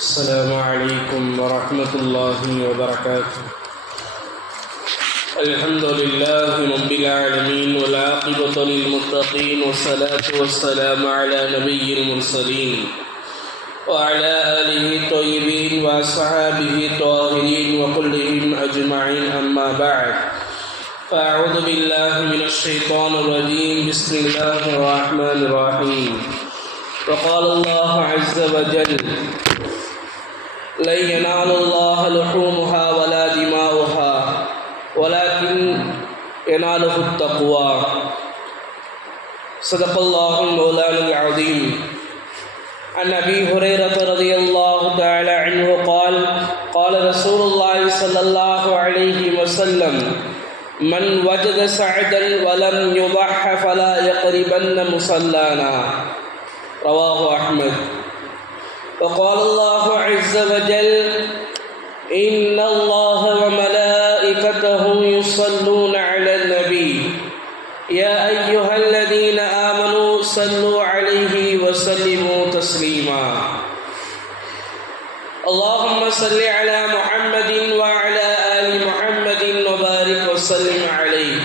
السلام عليكم ورحمة الله وبركاته. الحمد لله رب العالمين والعاقبة للمتقين والصلاة والسلام على نبي المرسلين وعلى آله الطيبين وأصحابه الطاهرين وكلهم أجمعين، أما بعد، فأعوذ بالله من الشيطان الرجيم. بسم الله الرحمن الرحيم. وقال الله عز وجل: لن ينال الله لحومها ولا دماؤها ولكن يناله التقوى. صدق الله المولانا العظيم. عن أبي هريرة رضي الله تعالى عنه قال: قال رسول الله صلى الله عليه وسلم: من وجد سعدا ولم يضح فلا يقربن مصلانا. رواه أحمد. وقال الله عز وجل: إن الله وملائكته يصلون على النبي يا أيها الذين آمنوا صلوا عليه وسلموا تسليما. اللهم صل على محمد وعلى آل محمد وبارك وسلم عليه.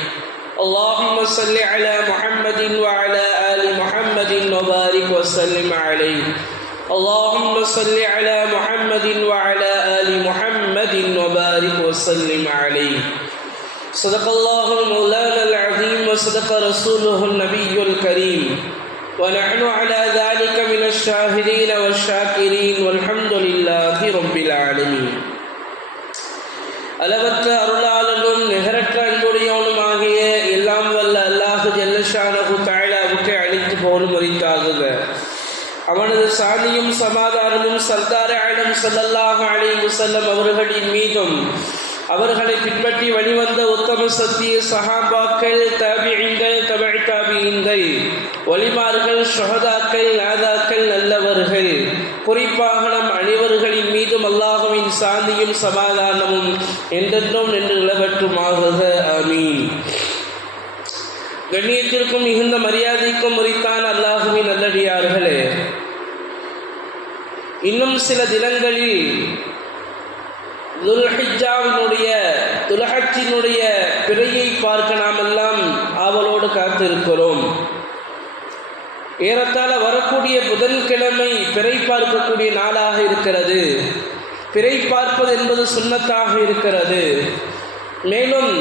اللهم صل على محمد وعلى آل محمد وبارك وسلم عليه. اللهم صل على محمد وعلى آل محمد وبارك وسلم عليه. صدق الله مولانا العظيم وصدق رسوله النبي الكريم، ونحن على ذلك من الشاهدين والشاكرين والحمد لله رب العالمين. அளவற்ற அருளாளனும் நிகரற்ற அன்புடையவனுமாகிய எல்லாம் வல்ல அல்லாஹு ஜல்ல ஷானஹு தஆலாவுக்கு அழைத்து போலும் உரித்தாகுக. அவனது சாந்தியும் சமாதானமும் சர்தார் ஆலம் ஸல்லல்லாஹு அலைஹி வஸல்லம் அவர்களின் மீதும், அவர்களை பின்பற்றி வழிவந்த உத்தம சத்திய சஹாபாக்கள், தாபிஈன்கள், தபஅ தாபிஈன்கள், வலிமார்கள், ஷுஹதாக்கள், நாதாக்கள், நல்லவர்கள், குறிப்பாக நம் அனைவர்களின் மீதும் அல்லாஹ்வின் சாந்தியும் சமாதானமும் என்றென்றும் நின்று நிலவற்றுமாகுக. ஆமீன். கண்ணியத்திற்கும் மிகுந்த மரியாதைக்கும் உரித்தான அல்லாஹுவின் நல்லடியார்களே, இன்னும் சில தினங்களில் துல்ஹஜ்ஜினுடைய பிறையை பார்க்க நாம் எல்லாம் ஆவலோடு காத்திருக்கிறோம். ஏறத்தாழ வரக்கூடிய புதன்கிழமை பிறை பார்க்கக்கூடிய நாளாக இருக்கிறது. பிறை பார்ப்பது என்பது சுன்னத்தாக இருக்கிறது. மேலும்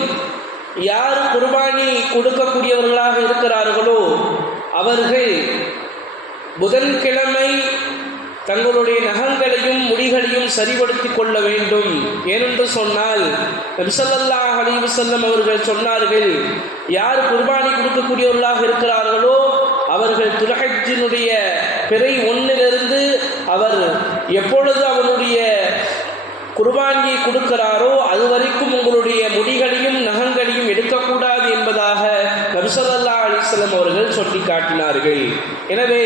யார் குர்பானி கொடுக்கக்கூடியவர்களாக இருக்கிறார்களோ அவர்கள் புதன்கிழமை தங்களுடைய நகங்களையும் முடிகளையும் சரிபடுத்திக் கொள்ள வேண்டும். ஏனென்று சொன்னால் நபி ஸல்லல்லாஹு அலைஹி வஸல்லம் அவர்கள் சொன்னார்கள், யார் குர்பானி கொடுக்கக்கூடியவர்களாக இருக்கிறார்களோ அவர்கள் துல்ஹஜ்ஜினுடைய பிறை 1 அவர் எப்பொழுது அவனுடைய குர்பானியை கொடுக்கிறாரோ அது வரைக்கும் உங்களுடைய முடிகளையும் நகங்களையும் எடுக்கக்கூடாது என்பதாக நபி ஸல்லல்லாஹு அலைஹி வஸல்லம் அவர்கள் சொல்லி காட்டினார்கள். எனவே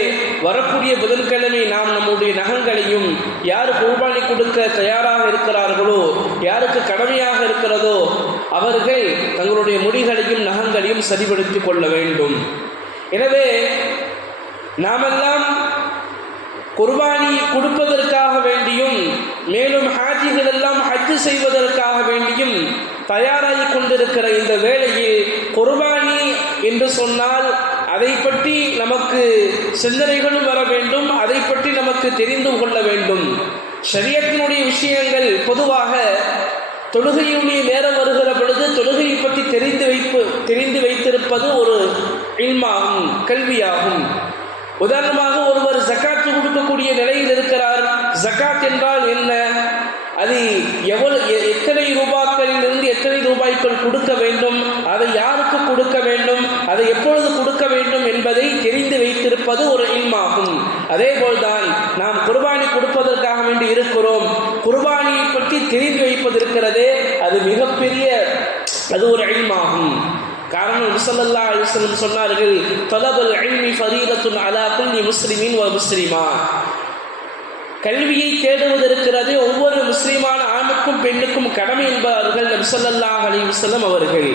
வரக்கூடிய புதன்கிழமை நாம் நம்முடைய நகங்களையும், யார் குர்பானி கொடுக்க தயாராக இருக்கிறார்களோ, யாருக்கு கடமையாக இருக்கிறதோ அவர்கள் தங்களுடைய முடிகளையும் நகங்களையும் சரிபடுத்திக் கொள்ள வேண்டும். எனவே நாமெல்லாம் குர்பானி கொடுப்பதற்காக வேண்டியும், மேலும் ஹாஜிகள் எல்லாம் ஹஜ் செய்வதற்காக வேண்டியும் தயாராகி கொண்டிருக்கிற இந்த வேளையில் குர்பானி என்று சொன்னால் அதை பற்றி நமக்கு சிந்தனைகளும் வர வேண்டும், அதை பற்றி நமக்கு தெரிந்து கொள்ள வேண்டும். ஷரியத்தினுடைய விஷயங்கள் பொதுவாக தொழுகையுடைய நேரம் வருகிற பொழுது தொழுகையை பற்றி தெரிந்து வைத்திருப்பது ஒரு இல்மாகும், கல்வியாகும். உதாரணமாக ஒருவர் ஜகாத் கொடுக்கக்கூடிய நிலையில் இருக்கிறார். ஜகாத் என்றால் என்ன, அது எத்தனை ரூபாய்களிலிருந்து எத்தனை ரூபாய்க்குள் கொடுக்க வேண்டும், அதை யாருக்கு கொடுக்க வேண்டும், அதை எப்பொழுது கொடுக்க வேண்டும் என்பதை தெரிந்து வைத்திருப்பது ஒரு இல்மாகும். அதேபோல்தான் நாம் குர்பானி கொடுப்பதற்காக வேண்டி இருக்கிறோம். குர்பானியை பற்றி தெரிந்து வைப்பதற்கிறதே அது மிகப்பெரிய அது ஒரு இல்மாகும். காரணம் நபி ஸல்லல்லாஹு அலைஹி வஸல்லம் சொன்னார்கள், தலபுல் இல்மி ஃபரீதத்துன் அலா குல்லி முஸ்லிமின் வ முஸ்லிமா. கல்வியை தேடுவதற்கிறது ஒவ்வொரு முஸ்லிமான ஆணுக்கும் பெண்ணுக்கும் கடமை என்பார்கள் நபி ஸல்லல்லாஹு அலைஹி வஸல்லம் அவர்கள்.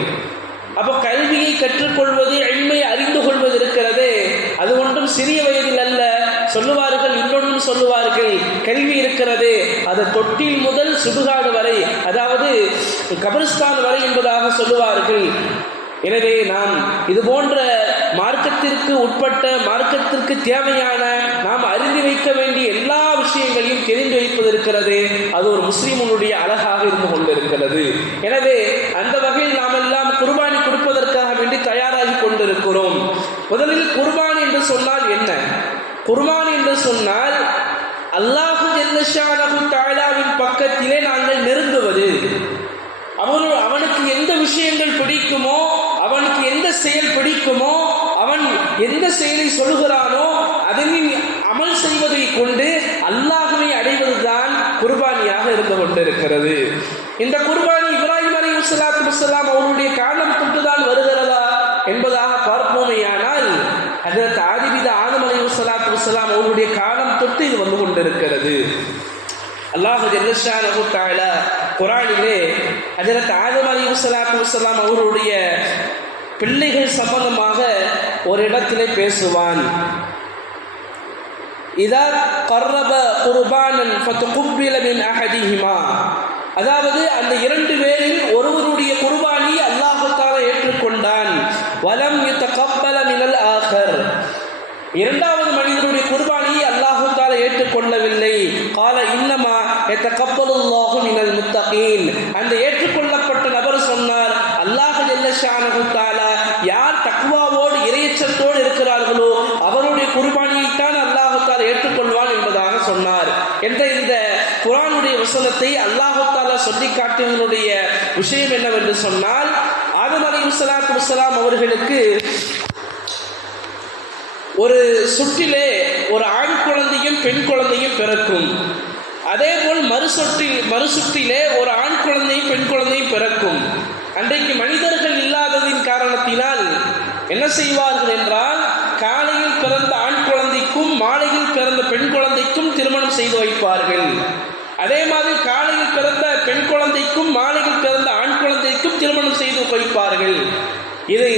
அப்போ கல்வியை கற்றுக்கொள்வது, இல்மை அறிந்து கொள்வது இருக்கிறது, அது ஒன்றும் சிறிய வயதில் அல்ல, சொல்லுவார்கள், இன்னொன்றும் சொல்லுவார்கள், கேள்வி இருக்கிறது அது தொட்டில் முதல் சுடுகாடு வரை, அதாவது கபரிஸ்தான் வரை என்பதாக சொல்லுவார்கள். எனவே நாம் இது போன்ற மார்க்கத்திற்கு உட்பட்ட, மார்க்கத்திற்கு தேவையான, நாம் அறிந்து வைக்க வேண்டிய எல்லா விஷயங்களையும் தெரிந்து வைப்பது இருக்கிறது, அது ஒரு முஸ்லிமுடைய அழகாக இருந்து கொண்டிருக்கிறது. எனவே அந்த வகையில் நாம் எல்லாம் குர்பானி கொடுப்பதற்காக வேண்டி தயாராகி கொண்டிருக்கிறோம். முதலில் குர்பானி என்று சொன்னால் என்ன? குர்பானி என்று சொன்னால் அல்லாஹு ஜல்ல ஷானஹு தஆலாவின் பக்கத்திலே நாங்கள் நெருங்குவது. அவனுக்கு எந்த விஷயங்கள் பிடிக்குமோ, அவனுக்கு எந்த செயல் பிடிக்குமோ, அவன் எந்த செயலை சொல்கிறானோ அதனில் அமல் செய்வதை கொண்டு அல்லாஹ்வை அடைவதுதான் குர்பானியாக இருந்து கொண்டிருக்கிறது. இந்த குர்பானி இப்ராஹிம் அலைஹிஸ்ஸலாத்து வஸ்ஸலாம் அவருடைய காலம் தொட்டுதான் வருகிறதா என்பதாக பார்ப்போமேயானால், ஹஜ்ரத் ஆதம் அலைஹிஸ்ஸலாத்து வஸ்ஸலாம் அவருடைய காலம் தொட்டு இது வந்து கொண்டிருக்கிறது. அல்லாஹ் ஜல்ல ஷானஹு தஆலா குர்ஆனிலே ஹஜ்ரத் ஆதம் அலைஹிஸ்ஸலாத்து வஸ்ஸலாம் அவருடைய பிள்ளைகள் சம்பந்தமாக ஒரு இடத்திலே பேசுவான். இதா கர்ரப குர்பானன் ஃபதுகுபில மின் அஹதிஹிமா, அதாவது அந்த இரண்டு பேரில் ஒருவருடைய குர்பானி அல்லாஹ் தஆலா ஏற்றுக்கொண்டான். வலம் யதகப்பல மினல் ஆகர், இரண்டாவது மனிதனுடைய குர்பானியை அல்லாஹ் தஆலா ஏற்றுக்கொள்ளவில்லை. கால இன்னமா யதகப்பலுல்லாஹு மினல் முத்தகீன், அந்த ஏற்றுக்கொள்ளப்பட்ட நபர் சொன்னார், அல்லாஹ் ஜல்ல ஷானஹு தஆலா யார் தக்வாவோடு இறையச்சத்தோடு இருக்கிறார்களோ அவருடைய குர்பானியைத்தான் அல்லாஹ் தஆலா ஏற்றுக்கொள்வான் என்பதாக சொன்னார் என்ற இந்த குர்ஆனுடைய வசனத்தை அல்லாஹ் தஆலா சொல்லி காட்டுவதனுடைய விஷயம் என்னவென்று சொன்னால், ஆதம் அலைஹிஸ்ஸலாத்து வஸ்ஸலாம் அவர்களுக்கு ஒரு சுற்றிலே ஒரு ஆண் குழந்தையும் பெண் குழந்தையும் பிறக்கும். அதேபோல் மறுசுற்றிலே ஒரு ஆண் குழந்தையும் பெண் குழந்தையும் பிறக்கும். அன்றைக்கு மனிதர்கள் இல்லாததின் காரணத்தினால் என்ன செய்வார்கள் என்றால், காலையில் பிறந்த ஆண் குழந்தைக்கும் மாலையில் பிறந்த பெண் குழந்தைக்கும் திருமணம் செய்து வைப்பார்கள். அதே மாதிரி காலையில் பிறந்த பெண் குழந்தைக்கும் மாலையில் பிறந்த ஆண் குழந்தைக்கும் திருமணம் செய்து வைப்பார்கள். இது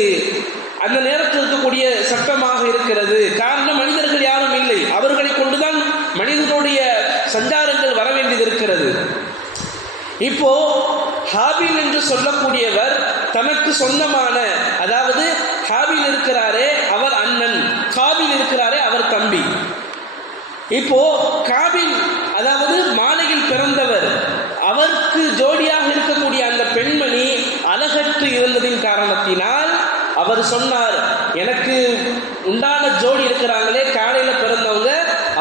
அந்த நேரத்தில் இருக்கக்கூடிய சட்டமாக இருக்கிறது. காரணம், மனிதர்கள் யாரும் இல்லை, அவர்களை கொண்டுதான் மனிதனுடைய சஞ்சாரங்கள் வர வேண்டியது இருக்கிறது. இப்போ ஹாபில் என்று சொல்லக்கூடியவர் தனக்கு சொந்தமான, அதாவது ஹாபில் இருக்கிறாரே அவர் அண்ணன், காபில் இருக்கிறாரே அவர் தம்பி. இப்போ காபில் அதாவது மாலையில் பிறந்தவர், அவருக்கு ஜோடியாக இருக்கக்கூடிய அந்த பெண்மணி அழகற்று இருந்ததின் காரணத்தினால் அவர் சொன்னார், எனக்கு உண்டான ஜோடி இருக்கிறாங்களே காலையில பிறந்தவங்க,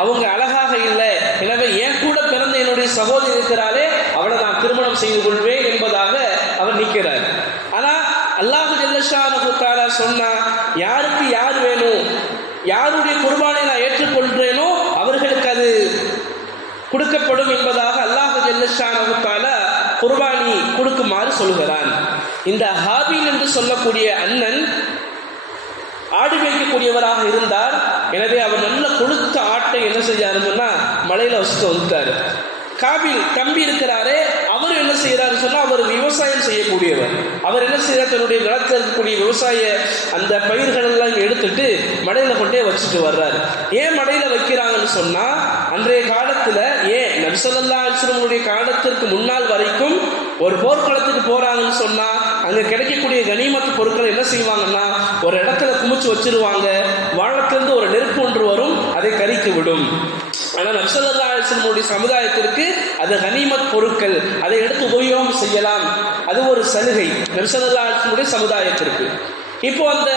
அவங்க அழகாக இல்லை, எனவே என் கூட பிறந்த என்னுடைய சகோதரி இருக்கிறாரே அவளை நான் திருமணம் செய்து கொள்வேன் என்பதாக அவர் நிற்கிறார். ஆனா அல்லாஹ் ஜல்ல ஷானஹு தஆலா சொன்னா, யாருக்கு யார் வேணும், யாருடைய குர்பானை நான் ஏற்றுக்கொள்கிறேனோ அவர்களுக்கு அது கொடுக்கப்படும் என்பதாக அல்லாஹ் ஜல்ல ஷானஹு தஆலா குர்பானி கொடுக்குமாறு சொல்கிறான். இந்த ஹாபில் என்று சொல்லக்கூடிய அண்ணன் ஆடு மேய்க்கக்கூடியவராக இருந்தார். எனவே அவர் நல்ல கொழுத்த ஆட்டை என்ன செஞ்சாருன்னா மலையில வச்சுட்டு வந்துட்டாரு. காபில் தம்பி இருக்கிறாரே அவர் என்ன செய்யறாரு சொன்னா, அவர் விவசாயம் செய்யக்கூடியவர். அவர் என்ன செய்யறார், தன்னுடைய நிலத்தில் இருக்கக்கூடிய விவசாய அந்த பயிர்கள் எல்லாம் எடுத்துட்டு மலையில கொண்டே வச்சுட்டு வர்றாரு. ஏன் மலையில வைக்கிறாங்கன்னு சொன்னா, அன்றைய காலத்துல நபி ஸல்லல்லாஹு அலைஹி வஸல்லம் காலத்திற்கு முன்னால் வரைக்கும் ஒரு போர்க்களத்துக்கு போறாங்கன்னு சொன்னா அங்க கிடைக்கக்கூடிய கனிமத்து பொருட்கள் என்ன செய்வாங்கன்னா ஒரு இடத்துல குமிச்சு வச்சிருவாங்க. வானத்திலிருந்து ஒரு நெருப்பு ஒன்று வரும், அதை கரித்து விடும். ஆனால் நபி ஸல்லல்லாஹு அலைஹி வஸல்லம் சமுதாயத்திற்கு அது கனிமத் பொருட்கள், அதை எடுத்து உபயோகம் செய்யலாம், அது ஒரு சலுகை நபி ஸல்லல்லாஹு அலைஹி வஸல்லம் சமுதாயத்திற்கு. இப்போ அந்த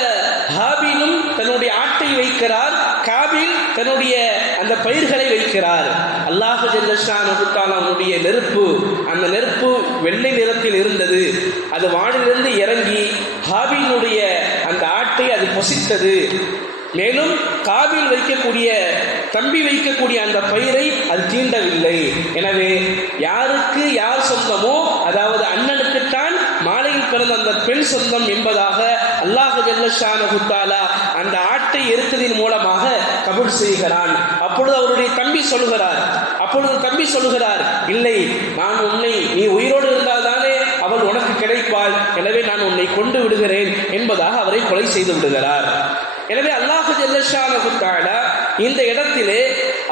ஹாபிலும் தன்னுடைய ஆட்டை வைக்கிறார், காபில் தன்னுடைய அந்த பயிர்களை வைக்கிறார். அல்லாஹ் ஜல்ல ஷானஹு தஆலாவுடைய நெருப்பு, அந்த நெருப்பு வெள்ளை நிறத்தில் இருந்தது. அது வானிலிருந்து இறங்கி ஹாபிலுடைய அந்த ஆட்டை அது பொசித்தது. மேலும் காபில் வைக்கக்கூடிய தம்பி வைக்கக்கூடிய அந்த பயிரை அது தீண்டவில்லை. எனவே யாருக்கு யார் சொந்தமோ, அதாவது அண்ணனுக்குத்தான் மாலையில் பிறந்த அந்த பெண் சொந்தம் என்பதாக அல்லாஹ் ஜல்ல ஷானஹு தஆலா அந்த ஆட்டை எரித்ததின் மூலமாக கபூல் செய்கிறான். அப்பொழுது அவருடைய தம்பி சொல்லுகிறார், இல்லை, நான் உன்னை, நீ உயிரோடு இருந்தால் தானே அவள் உனக்கு கிடைப்பாள், எனவே நான் உன்னை கொண்டு விடுகிறேன் என்பதாக அவரை கொலை செய்து விடுகிறார். எனவே அல்லாஹ் ஜல்லஷானஹு தஆலா இந்த இடத்திலே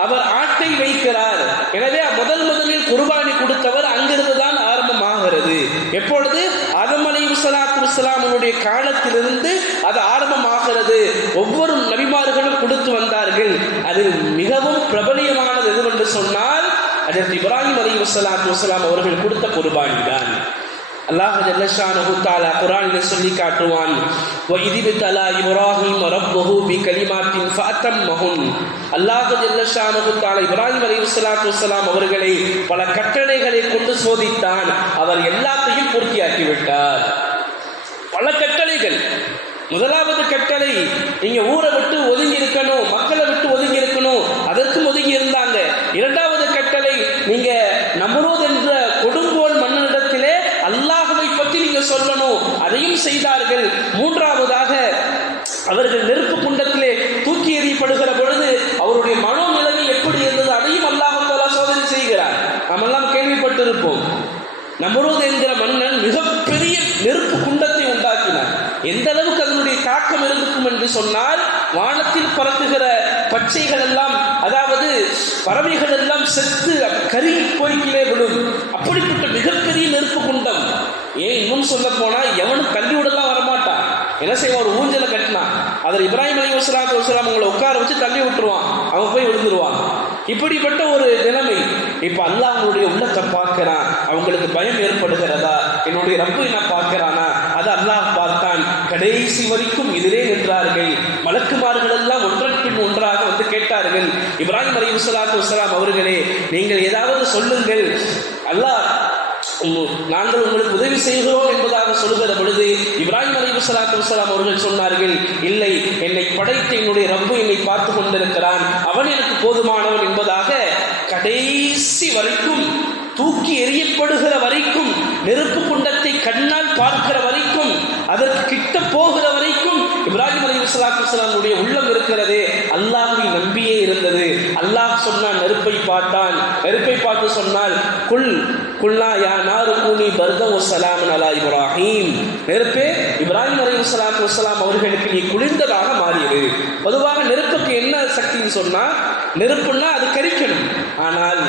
அவர் ஆட்டை வைக்கிறார். எனவே முதலில் குர்பானி கொடுத்தவர் அங்கிருந்து தான் ஆரம்பமாகிறது. எப்பொழுது ஆதம் அலைஹிஸ்ஸலாத்து வஸ்ஸலாமுடைய காலத்திலிருந்து அது ஆரம்பமாகிறது. ஒவ்வொரு நபிமார்களும் கொடுத்து வந்தார்கள். அதில் மிகவும் பிரபலியமானது எதுவென்று சொன்னால் ஹஜ்ரத் இப்ராஹிம் அலைஹிஸ்ஸலாத்து வஸ்ஸலாம் அவர்கள் கொடுத்த குர்பானி தான். அல்லாஹ் ஜல்லஷானஹு தஆலா குர்ஆனில் சொல்லி காட்டுவான், வஇதிப்தலா இப்ராஹீம் ரப்பஹு பிகலிமாத்தின் ஃபஅத்தம்மஹுன். அல்லாஹ் ஜல்லஷானஹு தஆலா இப்ராஹிம் அலைஹிஸ்ஸலாத்து வஸ்ஸலாம் அவர்களை பல கட்டளைகளை கொண்டு சோதித்தான். அவர் எல்லாத்தையும் பூர்த்தியாக்கி விட்டார். பல கட்டளைகள். முதலாவது கட்டளை, நீங்க ஊரை விட்டு ஒதுங்கி இருக்கணும், மக்களை விட்டு ஒதுங்கி இருக்கணும், அதற்கும் ஒதுங்கி இருந்தாங்க. இரண்டாவது கட்டளை, நீங்க நம்ரூத் என்ற கொடுங்கோல் மன்னனிடத்திலே அல்லாஹ்வை பற்றி நீங்க சொல்லணும், அதையும் செய்தார்கள். மூன்றாவதாக அவர்கள் நெருப்பு குண்டத்திலே தூக்கி எறியப்படுகிற பொழுது அவருடைய மனோநிலைமை எப்படி இருந்தது, அதையும் அல்லாஹ் தஆலா சோதனை செய்கிறார். நாம் எல்லாம் கேள்விப்பட்டிருப்போம். நம்ரூத் என்கிற மன்னன் மிகப்பெரிய நெருப்பு குண்டத்தை உண்டாக்கினார். எந்த அளவுக்கு அதனுடைய தாக்கம் இருக்கும் என்று சொன்னால், வானத்தில் பறக்குகிற பச்சைகள் எல்லாம், அதாவது பறவைகள் எல்லாம் செத்து கருகி போய் கீழே விடும். அப்படிப்பட்ட மிகப்பெரிய நெருப்பு குண்டம். ஏன் இன்னும் சொல்ல போனா எவனும் தள்ளி விடலாம் வரமாட்டான். என்ன செய்வான், ஒரு ஊஞ்சலை கட்டினான், அதில் இப்ராஹிம் அலைஹிஸ்ஸலாத்து வஸ்ஸலாம் அவங்களை உட்கார வச்சு தள்ளி விட்டுருவான், அவன் போய் விழுந்துருவான். இப்படிப்பட்ட ஒரு நிலைமை. இப்ப அல்லாஹ் அவங்களுடைய உள்ளத்தை பார்க்கிறான். அவங்களுக்கு பயம் ஏற்படுகிறதா, என்னுடைய ரப்பை நான் பார்க்கிறானா, அது அல்லாஹ் பார்த்தான். கடைசி வரைக்கும் இதிலே நின்றார்கள். மலக்குமார்கள் எல்லாம் ஒன்றன் பின் ஒன்றாக வந்து கேட்டார்கள், இப்ராஹிம் அலைஹிஸ்ஸலாத்து வஸ்ஸலாம் அவர்களே, நீங்கள் ஏதாவது சொல்லுங்கள், அல்லாஹ் நாங்கள் உங்களுக்கு உதவி செய்கிறோம் என்பதாக சொல்லுகிற பொழுது இப்ராஹிம் அலைஹிஸ்ஸலாத்து வஸ்ஸலாம் அவர்கள் சொன்னார்கள், இல்லை, என்னை படைத்த என்னுடைய ரப்பு என்னை பார்த்து கொண்டிருக்கிறான், அவன் எனக்கு போதுமானவன் என்பதாக கடைசி வரைக்கும், தூக்கி எறியப்படுகிற வரைக்கும், நெருப்பு குண்டத்தை கண்ணால் பார்க்கிற வரைக்கும், அதற்கு கிட்ட போகிற வரைக்கும் இப்ராஹிம் அலைஹிஸ்ஸலாத்து வஸ்ஸலாமுடைய உள்ளம் இருக்கிறது, அல்லாஹ்வை நம்பியே இருந்தது. அல்லாஹ் சொன்னான், நெருப்பை பார்த்தான். நெருப்பை பார்த்து சொன்னால், குல்னா யா நாரு கூனி பர்தன் வ ஸலாமன் அலா இப்ராஹீம். நெருப்பே, இப்ராஹிம் அலைஹிஸ்ஸலாத்து வஸ்ஸலாம் அவர்களுக்கு நீ குளிர்ந்ததாக மாறியது. பொதுவாக நெருப்புக்கு என்ன சக்தின்னு சொன்னா, நெருப்புன்னா அது கரிக்கணும். ஆனால்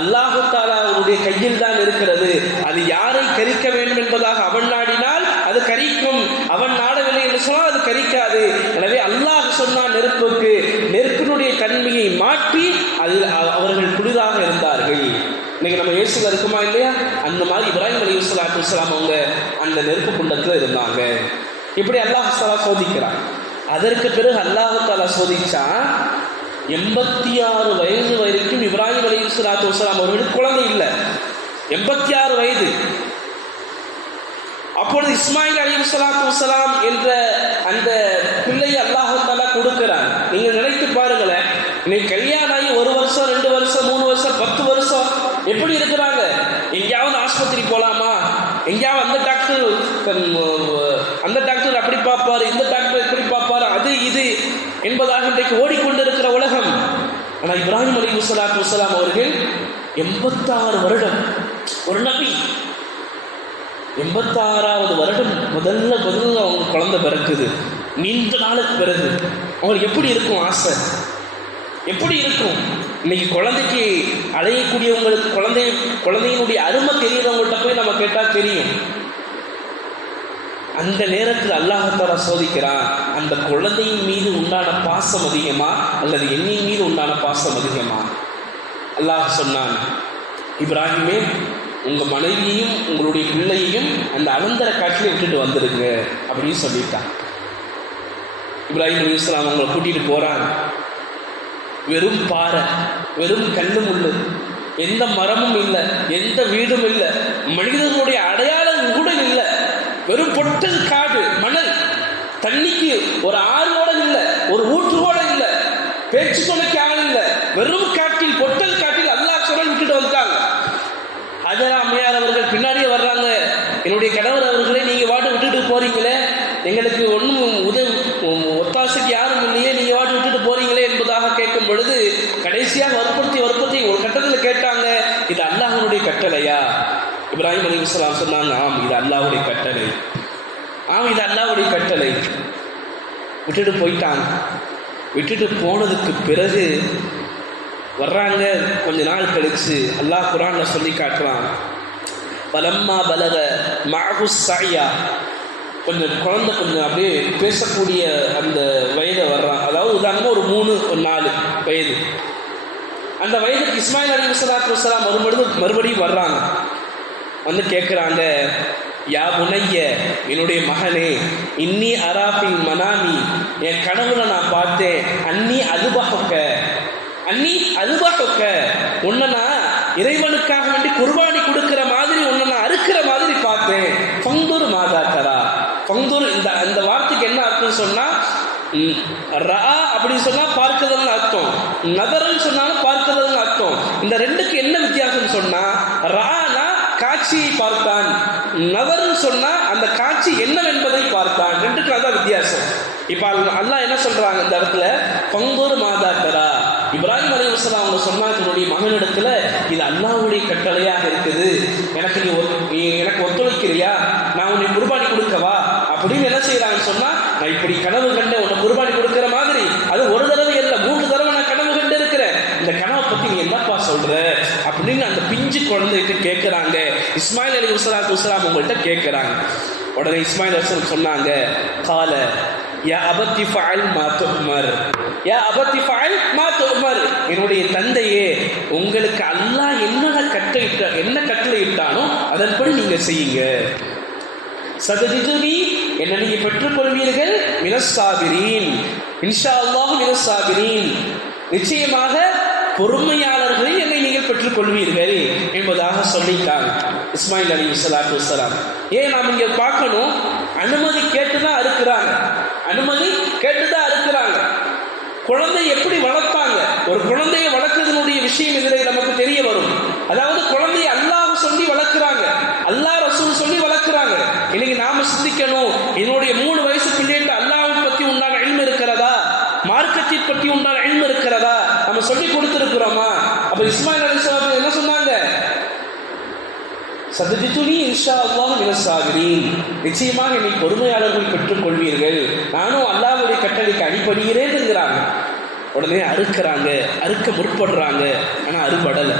அல்லாஹ் தஆலா அவருடைய கையில் தான் இருக்கிறது. அது யாரை கரிக்க வேண்டும் என்பதாக அவன் நாடினால் அது கரிக்கும், அவன் நாடவில்லை என்று சொன்னால் அது கரிக்காது. எனவே அல்லாஹ் சொன்னான் நெருப்புக்கு, நெருப்பினுடைய தன்மையை மாற்றி அதில் அவர்கள் குளிராக இருந்தார்கள். இன்னைக்கு நம்ம இயேசுல இருக்குமா இல்லையா? அந்த மாதிரி இப்ராஹிம் அலைஹிஸ்ஸலாத்து வஸ்ஸலாம் அவங்க அந்த நெருப்பு குண்டத்தில் இருந்தாங்க. இப்படி அல்லாஹ் தஆலா சோதிக்கிறான். அதற்கு பிறகு அல்லாஹ் தஆலா சோதிச்சா 86 வயது வரைக்கும் இப்ராஹிம் அலைஹிஸ்ஸலாத்து வஸ்ஸலாம் அவர்களுக்கு குழந்தை இல்லை. 86 வயது. அப்பொழுது இஸ்மாயில் அலைஹிஸ்ஸலாத்து வஸ்ஸலாம் என்ற அந்த பிள்ளையை அல்லாஹ் தஆலா கொடுக்கிறான். நீங்க நினைத்து பாருங்களேன், இன்னைக்கு கல்யாணம் ஆகி 1 வருஷம் 2 வருஷம் 3 வருஷம் 10 வருஷம் எப்படி இருக்கிறாங்க? எங்கேயாவது ஆஸ்பத்திரி போலாமா, எங்கேயாவது அந்த டாக்டர் அப்படி பார்ப்பாரு, இந்த டாக்டர் எப்படி பார்ப்பாரு, அது இது என்பதாக இன்றைக்கு ஓடிக்கொண்டிருக்கிற உலகம். ஆனால் இப்ராஹிம் அலைஹிஸ்ஸலாத்து வஸ்ஸலாம் அவர்கள் 86 வருடம், ஒரு நபி, 86வது வருடம் முதல்ல அவங்க குழந்தை பிறக்குது. நீண்ட நாளுக்கு பிறகு அவங்களுக்கு எப்படி இருக்கும் ஆசை, எப்படி இருக்கும்? இன்னைக்கு குழந்தைக்கு அழையக்கூடியவங்களுக்கு குழந்தையினுடைய அருமை தெரியுறவங்கள்ட்ட போய் நம்ம கேட்டால் தெரியும். அந்த நேரத்தில் அல்லாஹ் தஆலா சோதிக்கிறான், அந்த குழந்தையின் மீது உண்டான பாசம் அதிகமா அல்லது எண்ணின் மீது உண்டான பாசம் அதிகமா? அல்லாஹ் சொன்னான், இப்ராஹிமே, உங்கள் மனைவியையும் உங்களுடைய பிள்ளையையும் அந்த அனந்தர காட்டிலே விட்டுட்டு வந்துடுங்க அப்படின்னு சொல்லிட்டான். இப்ராஹிம் அலைஹிஸ்ஸலாம் அவங்களை கூட்டிகிட்டு போகிறாங்க. வெறும் பாறை, வெறும் கல்லு முள்ளு, எந்த மரமும் இல்லை, எந்த வீடும் இல்லை, மனிதர்களுடைய அடையாளம் கூட இல்லை, வெறும் பொட்டல் காடு, மணல், தண்ணிக்கு ஒரு ஆறோட இல்லை, ஒரு ஊற்றுவோட இல்லை, பேச்சு துணைக்கு ஆள் இல்லை, வெறும் காட்டில், பொட்டல் காட்டில் அல்லாஹ் சொன்னால் விட்டுட்டு வந்துட்டாங்க. ஹஜரா அம்மையார் அவர்கள் பின்னாடியே வர்றாங்க, என்னுடைய கணவர் அவர்களை நீங்கள் வாட்டு விட்டுட்டு போறீங்களே, எங்களுக்கு ஒன்றும் ஒத்தாசைக்கு யாரும் இல்லையே, நீங்கள் வாட்டு விட்டுட்டு போறீங்களே என்பதாக கேட்கும் பொழுது கடைசியாக வற்புறுத்தி ஒரு கட்டத்தில் கேட்டாங்க, இது அல்லாஹ்வுடைய கட்டளையா? இப்ராஹிம் அலைஹிஸ்ஸலாம் சொன்னாங்க, ஆம், இது அல்லாஹ்வுடைய கட்டளை, ஆம், இது அல்லாஹ்வுடைய கட்டளை. விட்டுட்டு போயிட்டாங்க. விட்டுட்டு போனதுக்கு பிறகு வர்றாங்க. கொஞ்ச நாள் கழிச்சு அல்லாஹ் குர்ஆன்ல சொல்லி காட்டுறான், பலம்மா பலக மஅஹு ஸஅயா, கொஞ்சம் குழந்தை கொஞ்சம் அப்படியே பேசக்கூடிய அந்த வயதை வர்றான். அதாவது உதாரணமாக ஒரு 3 ஒரு 4 வயது. அந்த வயதுக்கு இஸ்மாயில் அலைஹிஸ்ஸலாத்து வஸ்ஸலாம் மறுபடியும் வர்றாங்க. வந்து கேட்குறாங்க, யா புனைய, என்னுடைய மகனே, இன்னி அராபின் மனாமி, என் கனவுல நான் பார்த்தேன், அன்னி அதுபாக்க உன்னை நான் இறைவனுக்காக வேண்டி குர்பானி கொடுக்கிற மாதிரி, உன்னை நான் அறுக்கிற மாதிரி பார்த்தேன். ஃபங்குர் மாதாக்கரா, ஃபங்குர் இந்த வார்த்தைக்கு என்ன அர்த்தம் சொன்னா, ரா அப்படின்னு சொன்னா பார்க்குதல்னு அர்த்தம், நதரன்னு சொன்னாலும் பார்க்குதல்னு அர்த்தம். இந்த ரெண்டுக்கு என்ன வித்தியாசம் சொன்னா, ரானா காட்சியை பார்த்தான், நதர்ன்னு சொன்னா அந்த காட்சி என்னவென்பதை பார்த்தான். ரெண்டுக்கு அதான் வித்தியாசம். இப்ப அல்லாஹ் என்ன சொல்றாங்க இந்த இடத்துல, பங்கூர் மாதாக்கரா, இப்ராஹிம் அலைஹிஸ்ஸலாம் அவங்க சொன்னாங்க தன்னுடைய மகனிடத்துல, இது அல்லாஹ்வுடைய கட்டளையாக இருக்குது, எனக்கு நீ எனக்கு ஒத்துழைக்கிறியா, நான் உன்னை குர்பானி கொடுக்கவா அப்படின்னு என்ன செய்யறாங்கன்னு சொன்னா, நான் இப்படி கனவு கண்டு உன்னை குர்பானி கொடுக்கிற மாதிரி, அது ஒரு தடவை இல்லை 3 தடவை நான் கனவு கண்டு இருக்கிறேன், இந்த கனவை பத்தி நீ என்னப்பா சொல்ற அப்படின்னு அந்த பிஞ்சு குழந்தைகிட்ட கேட்கிறாங்க. இஸ்மாயில் அலைஹிஸ்ஸலாத்து வஸ்ஸலாம் உங்கள்கிட்ட கேட்கிறாங்க. உடனே இஸ்மாயில் அலைஹிஸ்ஸலாம் சொன்னாங்க, கால யா அபத்தி ஃபஅல் மா துஅமர், யா அபத்தி ஃபஅல் மா துஅமர், என்னுடைய தந்தையே, உங்களுக்கு அல்லாஹ் என்ன கட்டளையிட்டானோ அதன்படி நீங்க செய்யுங்க. சதஜிதுனி, என்ன நீங்க பெற்றுக்கொள்வீர்கள், மினஸ் சாபிரீன், இன்ஷா அல்லாஹ் மினஸ் சாபிரீன், நிச்சயமாக பொறுமையாளர்களில் என்னை நீங்கள் பெற்றுக்கொள்வீர்கள் என்பதாக சொல்லிட்டாங்க இஸ்மாயில் அலைஹிஸ்ஸலாத்து வஸ்ஸலாம். ஏன் நாம் இங்க பார்க்கணும், அனுமதி கேட்டுதான் அறுக்கிறாங்க, அனுமதி கேட்டுதான் அறுக்கிறாங்க. குழந்தை எப்படி வளர்ப்பாங்க, ஒரு குழந்தையை வளர்க்கிறதுனுடைய விஷயம் இதில் நமக்கு தெரிய வரும். அதாவது குழந்தையை அல்லாஹ் சொல்லி வளர்க்கிறாங்க, அல்லாஹ் ரசூல் சொல்லி வளர்க்கிறாங்க. இன்னைக்கு நாம சிந்திக்கணும், என்னுடைய 3 வயசு பிள்ளைகிட்ட அல்லாஹ்வை பத்தி உண்டான இல்மு இருக்கிறதா, மார்க்கத்தை பற்றி உண்டான இல்மு இருக்கிறதா, நம்ம சொல்லி கொடுத்திருக்கிறோமா? அப்ப இஸ்மாயில் அலைஹிஸ்ஸலாம் என்ன சொன்னாங்க, சதஜிதுனி இன்ஷா அல்லாஹ் மினஸ் சாபிரீன், நிச்சயமாக என்னை பொறுமையாளர்கள் பெற்றுக் கொள்வீர்கள், நானும் அல்லாஹ்வுடைய கட்டளைக்கு அடிபடுகிறேன் என்கிறாங்க. உடனே அறுக்கிறாங்க, அறுக்க முற்படுறாங்க. ஆனா அறுபடல.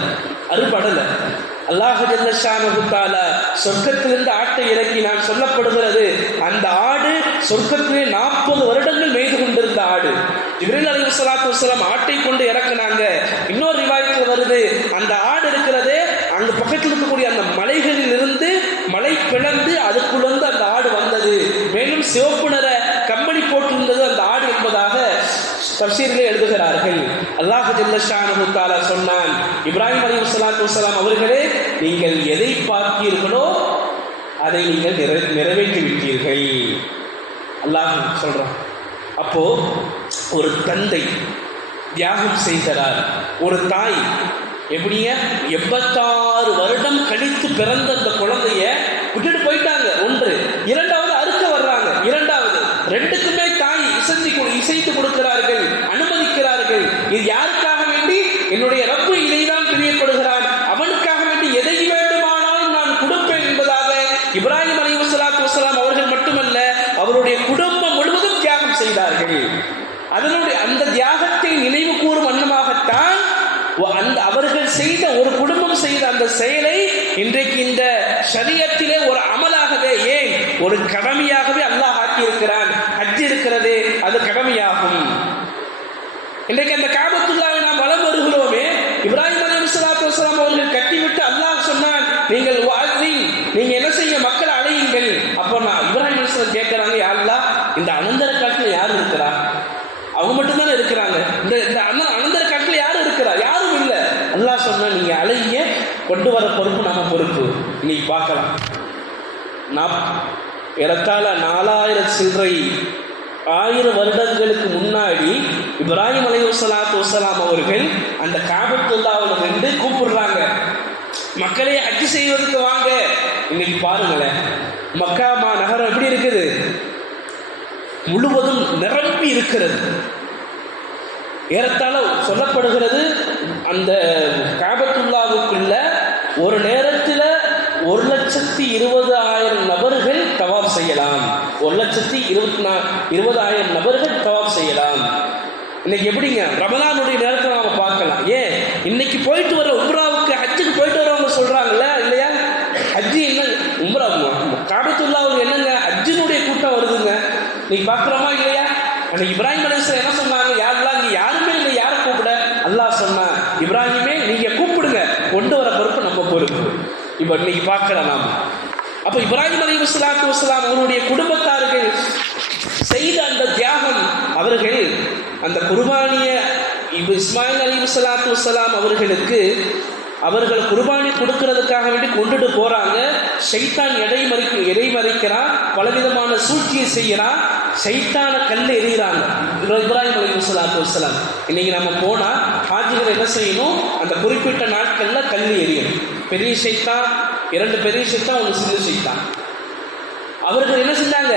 அல்லாஹ் ஜல்ல ஷானஹு தஆலா சொர்க்கத்திலிருந்து ஆட்டை இறக்கினான். சொல்லப்படுகிறது, அந்த ஆடு சொர்க்கத்திலே 40 வருடங்கள் மேய்து கொண்டிருந்த ஆடு. ஜிப்ரீல் அலைஹிஸ்ஸலாத்து வஸ்ஸலாம் ஆட்டை கொண்டு இறக்குனாங்க. இன்னொரு ரிவாயத்தில் வருது, அந்த ஆடு இருக்கிறதே அங்க பக்கத்தில் இருக்கக்கூடிய அந்த மலைகளில் இருந்து மலை பிளந்து அதுக்குள்ளேருந்து அந்த ஆடு வந்தது. மேலும் சிவப்பு நிற கம்பளி போட்டிருந்தது அந்த ஆடு என்பதாக தஃசீரிலே எழுதுகிறார்கள். அல்லாஹ் ஜல்ல ஷானஹு தஆலா சொன்னான், இப்ராஹிம் அலைஹிஸ்ஸலாத்து வஸ்ஸலாம் அவர்களே, நீங்கள் எதை பார்த்தீர்களோ அதை நீங்கள் நிறைவேற்றி விட்டீர்கள் அல்லாஹ் சொல்றான். அப்போ ஒரு தந்தை தியாகம் செய்கிறார், ஒரு தாய் எப்படிங்க 86 வருடம் கழித்து பிறந்த அந்த குழந்தைய விட்டுட்டு போயிட்டாங்க. ஒன்று. இரண்டாவது அறுக்க வர்றாங்க. இரண்டாவது. ரெண்டுக்குமே தாய் இசைத்து கொடுக்கிறார்கள், அனுமதிக்கிறார்கள். இது யாருக்காக வேண்டி? என்னுடைய ரப்பு இதைதான் பிரியப்படுகிறான், அவனுக்காக வேண்டி எதை வேண்டுமானாலும் நான் கொடுப்பேன் என்பதாக இப்ராஹிம் அலைஹிஸ்ஸலாத்து வஸ்ஸலாம் அவர்கள் மட்டுமல்ல, அவருடைய குடும்பம் முழுவதும் தியாகம் செய்தார்கள். அதனுடைய அந்த தியாகத்தை நினைவு கூறும் வண்ணமாகத்தான் அவர்கள் செய்த, ஒரு குடும்பம் செய்த அந்த செயலை இன்றைக்கு இந்த ஷரியத்திலே ஒரு அமலாகவே, ஏன் ஒரு கடமையாகவே அல்லாஹ் ஆக்கியிருக்கிறான். ஹஜ் இருக்கிறதே அது கடமையாகும். இன்றைக்கு அந்த காபத்துல்லாவை நாம் வலம் வருகிறோமே, இப்ராஹிம் அலைஹிஸ்ஸலாத்து வஸ்ஸலாம் அவர்கள் கட்டிவிட்டு அல்லாஹ் சொன்னான், நீங்கள் நீங்க என்ன செய்ய, மக்களை அழையுங்கள். அப்போ நான் இப்ராஹிம் அலைஹிஸ்ஸலாம் கேட்கிறாங்க, யா அல்லாஹ், இந்த அனந்தர காலத்தில் யார் இருக்கிறா? அவங்க மட்டும்தானே இருக்கிறாங்க. இந்த அனந்தர காலத்தில் யாரும் இருக்கிறா? யாரும் இல்லை. அல்லாஹ் சொன்னா, நீங்க அழைய, கொண்டு வர பொறுப்பு நம்ம பொறுப்பு. இன்னைக்கு பார்க்கலாம், ஏறத்தாழ 4000 சில்லறை 1000 வருடங்களுக்கு முன்னாடி இப்ராஹிம் அலைஹிஸ்ஸலாத்து வஸ்ஸலாம் அவர்கள் அந்த காபத்துல்லாஹ்வுல இருந்து கூப்பிடுறாங்க, மக்களே ஹஜ் செய்வதற்கு வாங்க. இன்னைக்கு பாருங்களேன், மக்கா நகரம் எப்படி இருக்குது, முழுவதும் நிரம்பி இருக்கிறது. ஏறத்தாழ சொல்லப்படுகிறது, அந்த காபத்துல்லாவுக்குள்ள ஒரு நேரத்தில் 1,20,000 நபர்கள் தவாப் செய்யலாம். 1,20,000 1,20,000 நபர்கள் தவாப் செய்யலாம். இன்னைக்கு எப்படிங்க ரமலானுடைய நேரத்தில் நாம பார்க்கலாம். ஏன் இன்னைக்கு போயிட்டு வர உம்ராவுக்கு ஹஜ்ஜுக்கு போயிட்டு வரவங்க சொல்றாங்கல்ல இல்லையா, ஹஜ்ஜி என்ன உம்ரா காபத்துல்லாவுக்கு என்னங்க ஹஜ்ஜினுடைய கூட்டம் வருதுங்க. நீங்க பாக்குறோமா இல்லையா? அன்னைக்கு இப்ராஹிம் அலைஹிஸ்ஸலாம் என்ன சொன்னாங்க, யாரெல்லாம் இங்க யாருமே இல்லை, யாரை கூப்பிட? அல்லாஹ் சொன்னா இப்ராஹிமே நீங்க கூப்பிடுங்க, கொண்டு வர பொறுப்பு நம்ம பொறுப்பு. இப்ப இன்னைக்கு பார்க்கலாம் நாம. அப்ப இப்ராஹிம் அலைஹிஸ்ஸலாத்து வஸ்ஸலாம் அவருடைய குடும்பத்தார்கள் செய்த அந்த தியாகம், அவர்கள் அந்த குர்பானிய இஸ்மாயில் அலைஹிஸ்ஸலாத்து வஸ்ஸலாம் அவர்கள் குர்பானி கொடுக்கறதுக்காக வேண்டி கொண்டுட்டு போறாங்க. ஷைத்தான் இடைமறிக்கிறான், பலவிதமான சூழ்ச்சியை செய்யறான், ஷைத்தான கல்ல எறிகிறாங்க இப்ராஹிம் அலைஹிஸ்ஸலாத்து வஸ்ஸலாம். இன்னைக்கு நம்ம போனா ஹாஜிகள் என்ன செய்யணும், அந்த குறிப்பிட்ட நாட்கள்ல கல் எறியணும். பெரிய ஷைத்தான், 2 பெரிய ஷைத்தான், 1 சின்ன ஷைத்தான். அவர்கள் என்ன செஞ்சாங்க,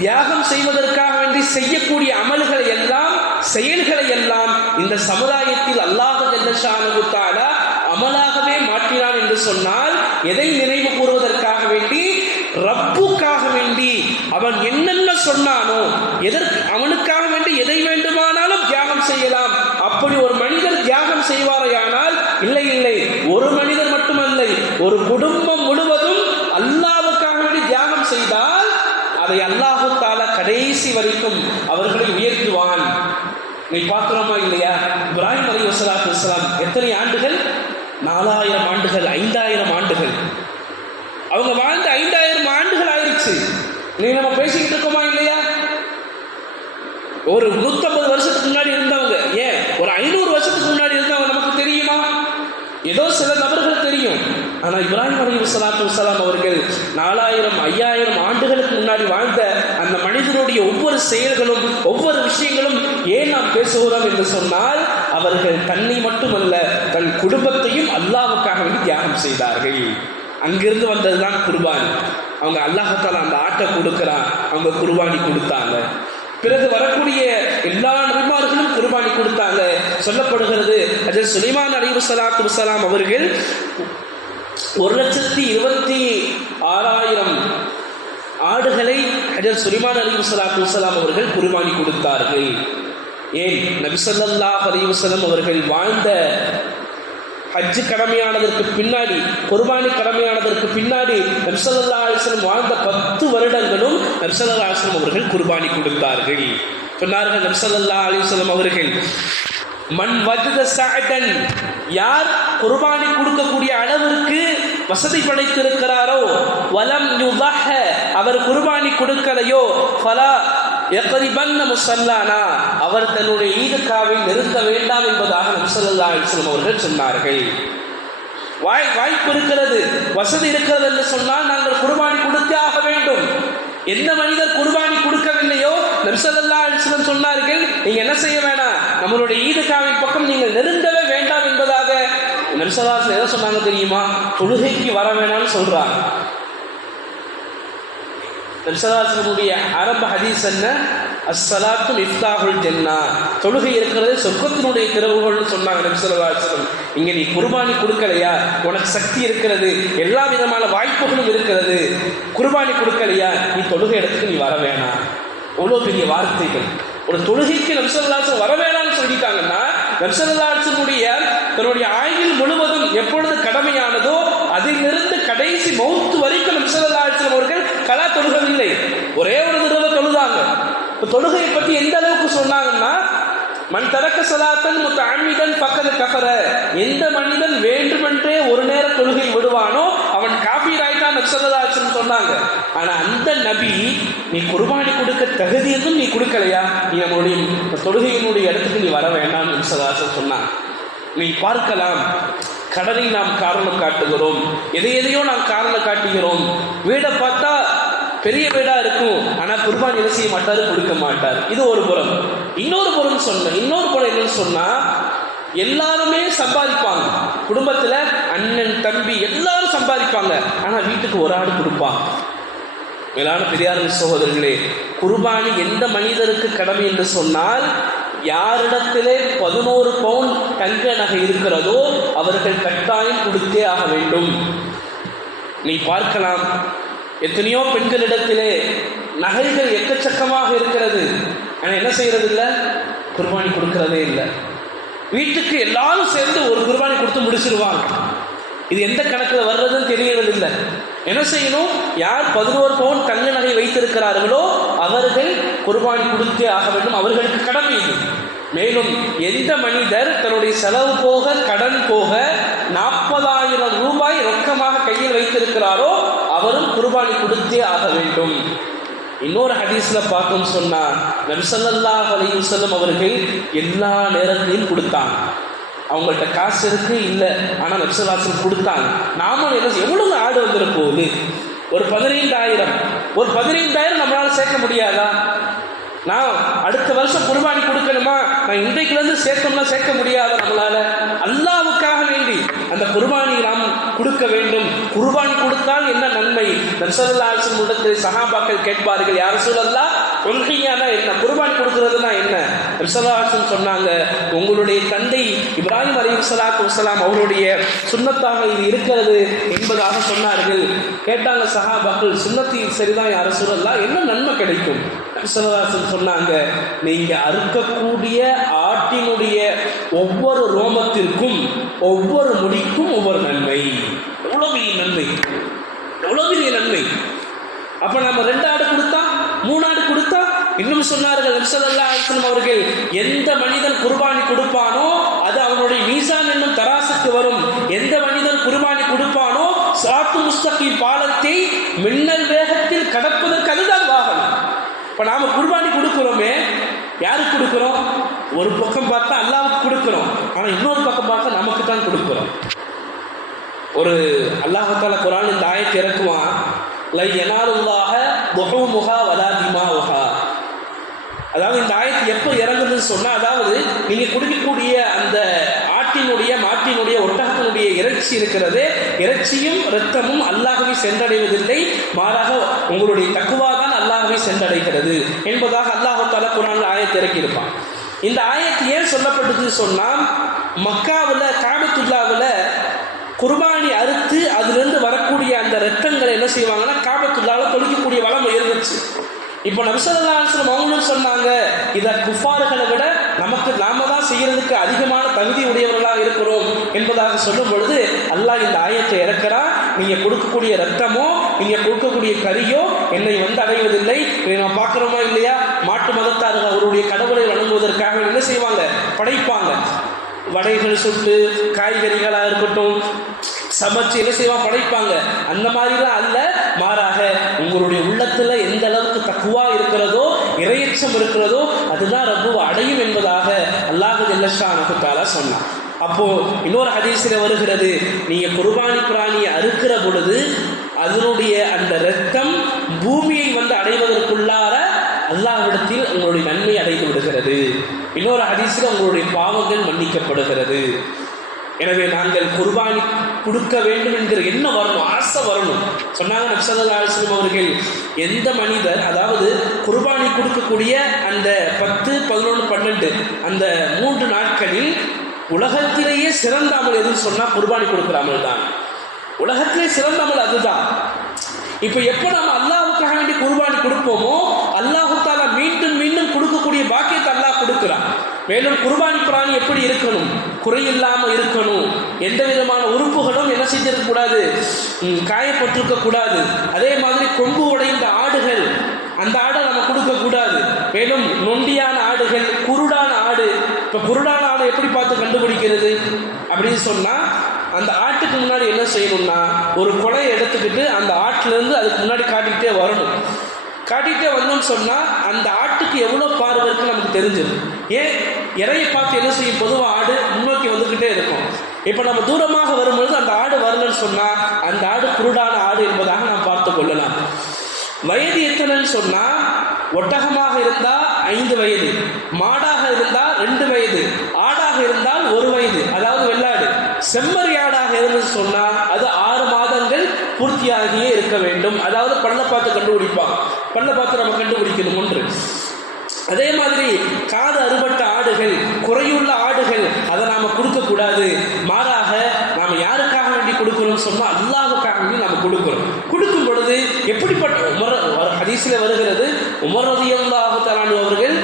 தியாகம் செய்வதற்காக வேண்டி செய்யக்கூடிய அமல்களை எல்லாம், செயல்களை எல்லாம் இந்த சமுதாயத்தில் அல்லாஹ் ஜல்ல ஷானஹு தஆலா அமலாகவே மாற்றினான் என்று சொன்னால், எதை நினைவு கூறுவதற்காக வேண்டி, ரப்புக்காக வேண்டி அவன் என்னென்ன சொன்னானோ, அவனுக்காக வேண்டி எதை வேண்டுமானாலும் தியாகம் செய்யலாம். அப்படி ஒரு மனிதர் தியாகம் செய்வாரையானால், இல்லை ஒரு மனிதர் மட்டுமல்ல, ஒரு குடும்பம் முழுவதும் அல்லாஹ்வுக்காக வேண்டி தியாகம் செய்தால் அதை அல்லாஹ் தஆலா கடைசி வரைக்கும் அவர்களை உயர்த்துவான். நீ பார்க்கிறோமா இல்லையா? இப்ராஹிம் அலைஹிஸ்ஸலாத்து வஸ்ஸலாம் எத்தனை ஆண்டுகள்? 4000 ஆண்டுகள், 5000 ஆண்டுகள். அவங்க வாழ்ந்த 5000 ஆண்டுகள் ஆயிடுச்சு. நீ நம்ம பேசிக்கிட்டு இருக்கோமா இல்லையா? ஒரு 150 வருஷத்துக்கு முன்னாடி இருந்தவங்க, ஏன் ஒரு 500 வருஷத்துக்கு முன்னாடி இருந்தவங்க நமக்கு தெரியுமா? ஏதோ சில நபர்கள் தெரியும். ஆனா இப்ராஹிம் அலைஹிஸ்ஸலாத்து வஸ்ஸலாம் அவர்கள் 4000 5000 ஆண்டுகளுக்கு முன்னாடி வாழ்ந்த அந்த மனிதனுடைய ஒவ்வொரு செயல்களும், ஒவ்வொரு விஷயங்களும் ஏன் நாம் பேசுகிறோம் என்று சொன்னால், அவர்கள் தன்னை மட்டுமல்ல தன் குடும்பத்தையும் அல்லாஹ்வுக்காக வேண்டி தியாகம் செய்தார்கள். அங்கிருந்து வந்ததுதான் குர்பானி. அவங்க அல்லாஹ் தஆலா அந்த ஆட்டை கொடுக்கிறான், அவங்க குர்பானி கொடுத்தாங்க. பிறகு வரக்கூடிய எல்லா நபிமார்களும் குர்பானி கொடுத்தாங்க. சொல்லப்படுகிறது ஹஜ்ரத் சுலைமான் அலைஹிஸ்ஸலாத்து வஸ்ஸலாம் அவர்கள் 1,26,000 ஆடுகளை ஹஜ்ரத் சுலைமான் அலைஹிஸ்ஸலாத்து வஸ்ஸலாம் அவர்கள் குர்பானி கொடுத்தார்கள். ஏன் நபி ஸல்லல்லாஹு அலைஹி வஸல்லம் அவர்கள் வாழ்ந்த ஹஜ் கடமையானதற்கு பின்னாடி, குர்பானி கடமையானதற்கு பின்னாடி நபி ஸல்லல்லாஹு அலைஹி வஸல்லம் வாழ்ந்த 10 வருடங்களும் நபி ஸல்லல்லாஹு அலைஹி வஸல்லம் அவர்கள் குர்பானி கொடுத்தார்கள். சொன்னார்கள் நபி ஸல்லல்லாஹு அலைஹி வஸல்லம் அவர்கள், மன் வஜத சஅதன், யார் குர்பானி கொடுக்கக்கூடிய அளவிற்கு வசதி படைத்திருக்கிறாரோ, வலம் யுதஹ, அவர் குர்பானி கொடுக்கலையோ, ஃபலா யக்ரிபன்ன முஸல்லானா, அவர் தன்னுடைய ஈதுகாவை நிறுத்த வேண்டாம் என்பதாக நபி ஸல்லல்லாஹு அலைஹி வஸல்லம் அவர்கள் சொன்னார்கள். வாய்ப்பு இருக்கிறது, வசதி இருக்கிறது என்று சொன்னால் நாங்கள் குர்பானி கொடுத்தே ஆக வேண்டும். எந்த மனிதர் குர்பானி கொடுக்கவில்லையோ நபி ஸல்லல்லாஹு அலைஹி வஸல்லம் சொன்னார்கள், நீங்க என்ன செய்ய வேண்டாம், நம்மளுடைய ஈதுகாவின் பக்கம் நீங்கள் நெருங்கவே வேண்டாம் என்பதாக நபி ஸல்லல்லாஹு அலைஹி வஸல்லம் எதை சொன்னாங்க தெரியுமா? தொழுகைக்கு வர வேணாம்னு சொல்றாங்க. நபி ஸல்லல்லாஹு அலைஹி வஸல்லம் ஆரம்ப ஹதீஸ் என்ன? அஸ்ஸலாத்து மிஃப்தாஹுல் ஜன்னா, தொழுகை இருக்கிறது சொர்க்கத்தினுடைய திறவுகோல்னு சொன்னாங்க நபி ஸல்லல்லாஹு அலைஹி வஸல்லம். இங்க நீ குர்பானி கொடுக்கலையா, உனக்கு சக்தி இருக்கிறது, எல்லா விதமான வாய்ப்புகளும் இருக்கிறது, குர்பானி கொடுக்கலையா, நீ தொழுகை இடத்துக்கு நீ வர வேணாம். அவ்வளோ பெரிய வார்த்தைகள். ஒரு தொழுகைக்கு நபி ஸல்லல்லாஹு அலைஹி வஸல்லம் வர வேணாம்னு சொல்லிட்டாங்கன்னா, நபி ஸல்லல்லாஹு அலைஹி வஸல்லம் தன்னுடைய ஆயுள் முழுவதும் எப்பொழுது கடமையானதோ அதிலிருந்து கடைசி மௌத்து வரைக்கும் நபி ஸல்லல்லாஹு அலைஹி வஸல்லம் அவர்கள் கலா தொழுகவில்லை, ஒரே ஒரு தடவை தொழுதாங்க. தொழுகையை பற்றி எந்த அளவுக்கு சொன்னாங்கன்னா, மன் தரக்க ஸலாத்தன் முத்தஅம்மிதன் ஃபக்கத் கஃபர, எந்த மனிதன் வேண்டுமென்றே ஒரு நேர தொழுகை விடுவானோ அவன் காஃபிர் ஆயிட்டான் நபி ஸல்லல்லாஹு அலைஹி வஸல்லம் சொன்னாங்க. ஆனா அந்த நபி, நீ குர்பானி கொடுக்க தகுதி எதுவும் நீ கொடுக்கலையா, நீ நம்மளுடைய தொழுகையினுடைய இடத்துக்கு நீ வர வேண்டாம் நபி ஸல்லல்லாஹு அலைஹி வஸல்லம் சொன்னாங்க. நீ பார்க்கலாம், கடனை நாம் காரணம் காட்டுகிறோம், எதையோ நாம் காரணம் காட்டுகிறோம். வீடை பார்த்தா பெரிய வீடா இருக்கும், ஆனா குர்பானி என்ன செய்ய மாட்டாரு, கொடுக்க மாட்டார். இது ஒரு புறம். இன்னொரு புறம் என்னன்னு சொன்னா, எல்லாருமே சம்பாதிப்பாங்க, குடும்பத்துல அண்ணன் தம்பி எல்லாரும் சம்பாதிப்பாங்க, ஆனா வீட்டுக்கு ஒரு ஆடு கொடுப்பாங்க. மேலான பெரியாரின் சகோதரர்களே, குர்பானி எந்த மனிதருக்கு கடமை என்று சொன்னால், யாரிடத்திலே 11 பவுன் தங்க நகை இருக்கிறதோ அவர்கள் கட்டாயம் கொடுத்தே ஆக வேண்டும். நீ பார்க்கலாம், எத்தனையோ பெண்களிடத்திலே நகைகள் எக்கச்சக்கமாக இருக்கிறது, ஆனால் என்ன செய்யறது இல்லை, குர்பானி கொடுக்கறதே இல்லை. வீட்டுக்கு எல்லாரும் சேர்ந்து ஒரு குர்பானி கொடுத்து முடிச்சிருவாங்க. இது எந்த கணக்கில் வர்றதுன்னு தெரியறது இல்லை. என்ன செய்யணும், யார் 11 பவுன் தங்க நகை வைத்திருக்கிறார்களோ அவர்கள் குர்பானி கொடுத்தே ஆக வேண்டும், அவர்களுக்கு கடமை இது. மேலும் எந்த மனிதர் தன்னுடைய செலவு போக கடன் போக 40,000 ரூபாய் ரொக்கமாக கையில் வைத்திருக்கிறாரோ அவரும் குர்பானி கொடுத்தே ஆக வேண்டும். இன்னொரு ஹதீஸ்ல பார்க்கும் சொன்னா நபி ஸல்லல்லாஹு அலைஹி வஸல்லம் அவர்கள் எல்லா நேரத்திலையும் கொடுத்தாங்க. அவங்கள்ட்ட காசு இருக்கு இல்லை, ஆனால் நபி ஸல்லல்லாஹு அலைஹி வஸல்லம் கொடுத்தாங்க. நாம எவ்வளவு ஆடு வந்துட போகுது, ஒரு 15,000 நம்மளால சேர்க்க முடியாதா? நான் அடுத்த வருஷம் குர்பானி கொடுக்கணுமா, நான் இன்றைக்குலேருந்து சேர்க்கணும்னா சேர்க்க முடியாத நம்மளால. அல்லாஹ்வுக்காக வேண்டி அந்த குர்பானி நாம் கொடுக்க வேண்டும். குர்பானி கொடுத்தால் என்ன நன்மை? நபி ஸல்லல்லாஹு அலைஹி வஸல்லம் சஹாபாக்கள் கேட்பார்கள், யா ரசூலல்லாஹ் உல்ஹியானா என்ன, குர்பானி கொடுக்கிறதுனா என்ன? நபி ஸல்லல்லாஹு அலைஹி வஸல்லம் சொன்னாங்க, உங்களுடைய தந்தை இப்ராஹிம் அலைஹிஸ்ஸலாத்து வஸலாம் அவருடைய சுன்னத்தாக இது இருக்கிறது என்பதாக சொன்னார்கள். கேட்டாங்க சஹாபாக்கள், சுன்னத்தில் சரிதான் யா ரசூலல்லாஹ், என்ன நன்மை கிடைக்கும்? நபி ஸல்லல்லாஹு அலைஹி வஸல்லம் சொன்னாங்க, நீங்க அறுக்கக்கூடிய ஆட்டினுடைய ஒவ்வொரு ரோமத்திற்கும் ஒவ்வொரு முடிக்கும் ஒவ்வொரு நன்மை. எவ்வளவு பெரிய நன்மை, எவ்வளவு பெரிய நன்மை. அப்ப நம்ம 2 ஆடு கொடுத்தா 3 ஆடு கொடுத்தா, இன்னும் சொன்னார்கள் நபி ஸல்லல்லாஹு அலைஹி வஸல்லம் அவர்கள், எந்த மனிதன் குர்பானி கொடுப்பானோ அது அவனுடைய மீசான் என்னும் தராசுக்கு வரும். எந்த மனிதன் குர்பானி கொடுப்பானோ ஸிராத்துல் முஸ்தகீம் பாலத்தை மின்னல் வேகத்தில் கடப்பதற்கு அதுதான் வாகனம். இப்போ நாம் குர்பானி கொடுக்குறோமே, யாருக்கு கொடுக்குறோம்? ஒரு பக்கம் பார்த்தா அல்லாஹ்வுக்கு கொடுக்குறோம், ஆனால் இன்னொரு பக்கம் பார்த்தா நமக்கு தான் கொடுக்குறோம். ஒரு அல்லாஹ் தஆலா குர்ஆன் இந்த ஆயத்தை இறக்குவான், லை யனாலுல்லாஹ துஹூமுஹா வலா திமாஉஹா. அதாவது இந்த ஆயத்து எப்போ இறங்குதுன்னு சொன்னால், அதாவது நீங்கள் குடிக்கக்கூடிய அந்த ஆட்டினுடைய மாட்டினுடைய ஒட்டகத்தினுடைய இறைச்சி இருக்கிறது, இறைச்சியும் இரத்தமும் அல்லாஹ்வை சென்றடைவதில்லை, மாறாக உங்களுடைய தக்வா தான் அல்லாஹ்வை சென்றடைகிறது என்பதாக அல்லாஹ் தஆலா குர்ஆனில் ஆயத்தை இறக்கியிருப்பான். இந்த ஆயத்து ஏன் சொல்லப்பட்டதுன்னு சொன்னால், மக்காவில் காபத்துல்லாவில் குர்பானி அறுத்து அதிலிருந்து வரக்கூடிய அந்த இரத்தங்களை என்ன செய்வாங்கன்னா காபத்துல்லாவில் தொழிக்கக்கூடிய வளம் இருந்துச்சு. இப்போ நபி ஸல்லல்லாஹு அலைஹி வஸல்லம் அவங்களும் சொன்னாங்க, இதை குஃபார்களை விட நாம தான் செய்யறதுக்கு அதிகமான தகுதி உடையவர்களாக இருக்கிறோம் என்பதாக சொல்லும் பொழுது அல்லாஹ் இந்த ஆயத்தை இறக்கிறான், நீங்க கொடுக்கக்கூடிய ரத்தமோ நீங்க கொடுக்கக்கூடிய கறியோ என்னை அடைவதில்லை. நம்ம பார்க்கிறோமா இல்லையா, மாட்டு மதத்தார்கள் அவருடைய கடவுளை வணங்குவதற்காக என்ன செய்வாங்க, படைப்பாங்க. வடைகள் சுட்டு காய்கறிகளாக இருக்கட்டும் சமைச்சு என்ன செய்வான், படைப்பாங்க. அந்த மாதிரிலாம் அல்ல, மாறாக உங்களுடைய உள்ளத்துல எந்த அளவுக்கு தக்குவா இருக்கிறதோ இறையச்சம் இருக்கிறதோ அதுதான் ரப்புவை அடையும் என்பதாக அல்லாஹ் ஜல்ல ஷானஹு தஆலா சொன்னான். அப்போ இன்னொரு ஹதீஸில் வருகிறது, நீங்க குர்பானி பிராணியை அறுக்கிற பொழுது அதனுடைய அந்த இரத்தம் பூமியை அடைவதற்குள்ளார அல்லாஹ்விடத்தில் உங்களுடைய நன்மை அடைந்து விடுகிறது. இன்னொரு ஹதீஸில் உங்களுடைய பாவங்கள் மன்னிக்கப்படுகிறது. எனவே நாங்கள் குர்பானி கொடுக்க வேண்டும் என்கிற எண்ணம் வரணும், ஆசை வரணும். சொன்னாங்க நபி ஸல்லல்லாஹு அலைஹி வஸல்லம் அவர்கள், எந்த மனிதர் அதாவது குர்பானி கொடுக்கக்கூடிய அந்த 10, 11, 12 அந்த 3 நாட்களில் உலகத்திலேயே சிறந்த அமல் எதுன்னு சொன்னால் குர்பானி கொடுக்குற அமல் தான். உலகத்திலே சிறந்த அமல் அதுதான். இப்போ எப்போ நம்ம அல்லாஹ்வுக்காக வேண்டி குர்பானி கொடுப்போமோ அல்லாஹ் தஆலா மீண்டும் மீண்டும் கொடுக்கக்கூடிய பாக்கியத்தை அல்லாஹ் கொடுக்குறான். மேலும் குர்பானி பிராணி எப்படி இருக்கணும், குறையில்லாமல் இருக்கணும், எந்த விதமான உறுப்புகளும் என்ன செஞ்சிருக்கக்கூடாது, காயப்பட்டிருக்க கூடாது. அதே மாதிரி கொம்பு உடைந்த ஆடுகள் அந்த ஆடை நம்ம கொடுக்கக்கூடாது. மேலும் நொண்டியான ஆடுகள், குருடான ஆடு. இப்போ குருடான ஆடை எப்படி பார்த்து கண்டுபிடிக்கிறது அப்படின்னு சொன்னால், அந்த ஆட்டுக்கு முன்னாடி என்ன செய்யணும்னா ஒரு கொலையை எடுத்துக்கிட்டு அந்த ஆட்டிலேருந்து அதுக்கு முன்னாடி காட்டிக்கிட்டே வரணும். காட்டிகிட்டே வந்தோம்னு சொன்னால் அந்த ஆட்டுக்கு எவ்வளோ பார்வை இருக்குன்னு நமக்கு தெரிஞ்சிடும். ஏன் இறையை பார்த்து என்ன செய்யும், பொதுவாக ஆடு முன்னோக்கி வந்துக்கிட்டே இருக்கும். இப்போ நம்ம தூரமாக வரும்பொழுது அந்த ஆடு வரலன்னு சொன்னால் அந்த ஆடு குருடான ஆடு என்பதாக நாம் பார்த்து கொள்ளலாம். வயது எத்தனைன்னு சொன்னால், ஒட்டகமாக இருந்தால் 5 வயது, மாடாக இருந்தால் 2 வயது, ஆடாக இருந்தால் 1 வயது, அதாவது வெள்ளாடு. செம்மறி ஆடாக இருந்து சொன்னால் அது 6 மாதங்கள் பூர்த்தியாகியே இருக்க வேண்டும். அதாவது பல்ல பார்த்து கண்டுபிடிப்பாங்க, பல்ல பார்த்து நம்ம கண்டுபிடிக்கணும் ஒன்று. அதே மாதிரி காது அறுபட்ட ஆடுகள், குறையுள்ள ஆடுகள் அதை நாம் கொடுக்கக்கூடாது. மாறாக நாம் யாருக்காக வேண்டி கொடுக்கணும்னு சொன்னால் அல்லாஹ்வுக்காக வேண்டி நாம் கொடுக்கணும். கொடுக்கும் பொழுது எப்படிப்பட்ட ஹதீஸ் ஹதீஸில் வருகிறது, உமர் ரலியல்லாஹு தஆலா அன்ஹு அவர்கள்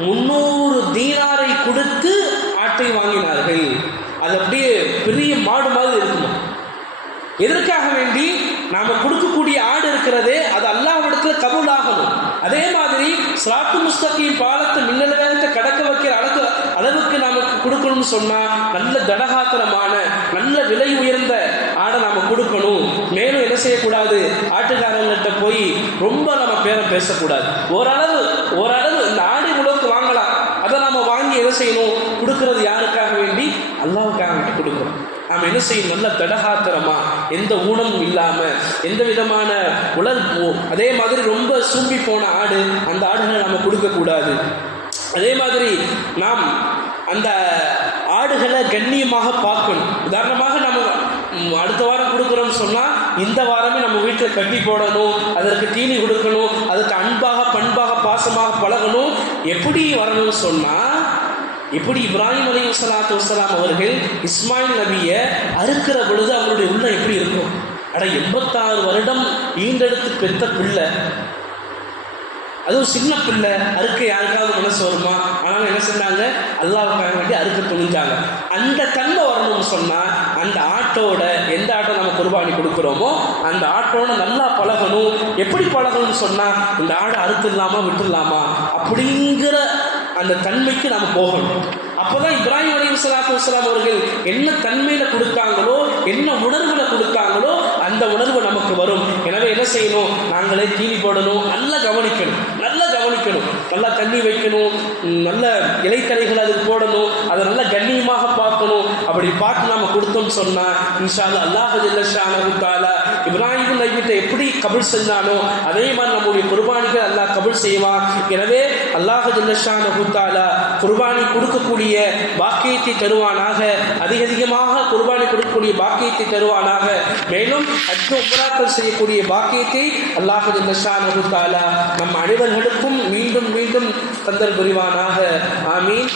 300 தீனாரை கொடுத்து ஆட்டை வாங்கினார்கள். அது அப்படியே பெரிய மாடு மாதிரி இருக்குமா. எதற்காக வேண்டி நாம கொடுக்கக்கூடிய ஆடு இருக்கிறதே அது அல்லாஹ்விடத்துல கபூல் ஆகணும். அதே மாதிரி ஸிராத்து முஸ்தகீம் பாலத்தை மின்னல் வேகத்தை கடக்க வைக்கிற அளவுக்கு நமக்கு கொடுக்கணும்னு சொன்னா நல்ல தடகாத்திரமான நல்ல விலை உயர்ந்த ஆடை நாம கொடுக்கணும். மேலும் என்ன செய்யக்கூடாது, ஆட்டுக்காரங்கள்ட்ட போய் ரொம்ப நம்ம பேரம் பேசக்கூடாது. ஓரளவு இந்த ஆடு இவ்வளவுக்கு வாங்கலாம், அதை நாம வாங்கி என்ன செய்யணும், கொடுக்கறது யாருக்காக வேண்டி, அல்லாஹ்வுக்காக வேண்டி கொடுக்கணும். நாம் என்ன செய்யணும், நல்ல தடகாத்திரமா எந்த ஊனமும் இல்லாம எந்த விதமான அதே மாதிரி ரொம்ப சூம்பி போன ஆடு அந்த ஆடுகளை நம்ம கொடுக்கக்கூடாது. அதே மாதிரி நாம் அந்த ஆடுகளை கண்ணியமாக பார்க்கணும். உதாரணமாக நம்ம அடுத்த வாரம் கொடுக்குறோம்னு சொன்னால் இந்த வாரமே நம்ம வீட்டில் கட்டி போடணும், அதற்கு தீனி கொடுக்கணும், அதுக்கு அன்பாக பண்பாக பாசமாக பழகணும். எப்படி வரணும்னு சொன்னால், எப்படி இப்ராஹிம் அலைஹிஸ்ஸலாத்து வஸ்ஸலாம் அவர்கள் இஸ்மாயில் நபியை அறுக்கிற பொழுது அவருடைய உள்ளம் எப்படி இருக்கும், 86 வருடம் ஈண்டெடுத்து பெற்ற பிள்ளை, அதுவும் சின்ன பிள்ளை, அறுக்க யாருக்காவது மனசு வருமா? ஆனால் என்ன சொன்னாங்க, அல்லாஹ்வுக்காக வேண்டி அறுக்க துணிஞ்சாங்க. அந்த தன்மை வரணும்னு சொன்னால் அந்த ஆட்டோட, எந்த ஆட்டோ நம்ம குர்பானி கொடுக்குறோமோ அந்த ஆட்டோட நல்லா பழகணும். எப்படி பழகணும்னு சொன்னால், இந்த ஆடை அறுத்துடலாமா விட்டுடலாமா அப்படிங்கிற அந்த தன்மைக்கு நாம் போகணும். அப்போதான் இப்ராஹிம் அலைஹிஸ்ஸலாத்து வஸ்ஸலாம் அவர்கள் என்ன தன்மையில் கொடுத்தாங்களோ, என்ன உணர்வில் கொடுத்தாங்களோ அந்த உணர்வு நமக்கு வரும். எனவே என்ன செய்யணும், நாங்களே தீனி போடணும், நல்லா கவனிக்கணும், நல்லா தண்ணி வைக்கணும், நல்ல இலைத்தலைகள் அதுக்கு போடணும், அதை நல்லா கண்ணியமாக பார்க்கணும். அப்படி பார்த்து நாம கொடுத்தோம்னு சொன்னா இன்ஷா அல்லாஹ் ஜல்ல ஷானஹு தஆலா இப்ராஹிம் நபியை எப்படி கபூல் செஞ்சானோ அதே மாதிரி நம்முடைய குர்பானிகள் அல்லாஹ் கபூல் செய்வான். எனவே அல்லாஹ் ஜல்ல ஷானஹு தஆலா குர்பானி கொடுக்கக்கூடிய பாக்கியத்தை தருவானாக, அதிகமாக குர்பானி கொடுக்கக்கூடிய பாக்கியத்தை தருவானாக. மேலும் ஹஜ் உம்ராக்கள் செய்யக்கூடிய பாக்கியத்தை அல்லாஹ் ஜல்ல ஷானஹு தஆலா நம் அனைவர்களுக்கும் மீண்டும் மீண்டும் தந்தல் புரிவானாக. ஆமீன்.